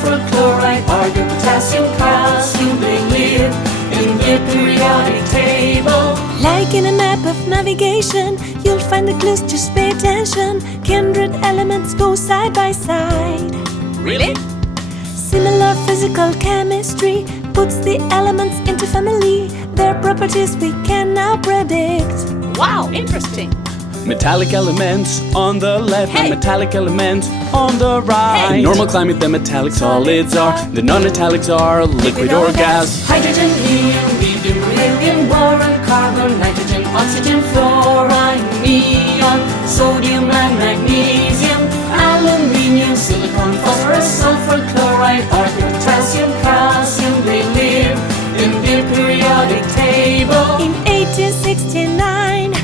sulfur, chloride, argon, potassium, calcium. They live in the periodic table. Like in a map of navigation, you'll find the clues, just pay attention. Kindred elements go side by side. Really? Similar physical chemistry puts the elements into family. Their properties we can now predict. Wow, interesting. Metallic elements on the left, Hey. and metallic elements on the right. Hey. In normal climate, the metallic solids are. The non-metallics are liquid or gas. Hydrogen, helium, lithium, beryllium, boron, carbon, nitrogen, oxygen, fluorine, neon, sodium and magnesium, aluminium, silicon, phosphorus, sulfur, chloride, argon, potassium, calcium. They live in the periodic table. In 1869,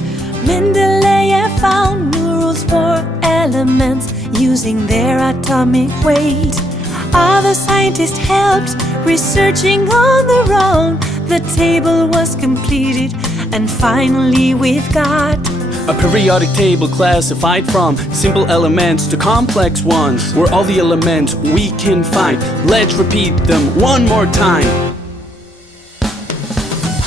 Mendeleev found new rules for elements using their atomic weight. Other scientists helped, researching on their own. The table was completed, and finally we've got A periodic table classified from simple elements to complex ones, where all the elements we can find. Let's repeat them one more time.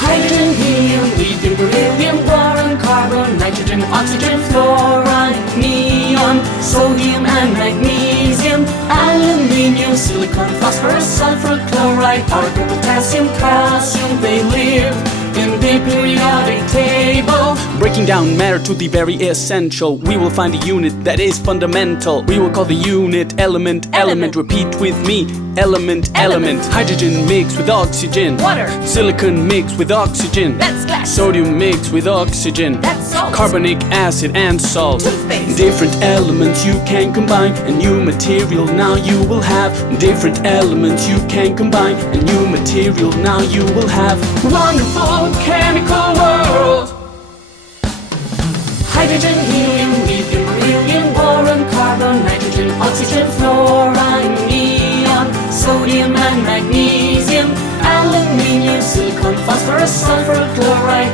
Hydrogen, helium, lithium, beryllium, boron, carbon, nitrogen, oxygen, fluorine, neon, sodium and magnesium, aluminium, silicon, phosphorus, sulfur, chloride, argon, potassium, calcium. They live in the periodic table. Breaking down matter to the very essential, we will find a unit that is fundamental. We will call the unit element. Element, repeat with me. Element, element. Hydrogen mixed with oxygen. Water. Silicon mixed with oxygen. That's glass. Sodium mixed with oxygen. That's salt. Carbonic acid and salt. Toothpaste. Different elements you can combine. A new material now you will have. Different elements you can combine. A new material now you will have. Wonderful chemical world. Hydrogen, helium, lithium, beryllium, boron, carbon, nitrogen, oxygen, fluorine, neon, sodium and magnesium, aluminium, silicon, phosphorus, sulfur, chloride,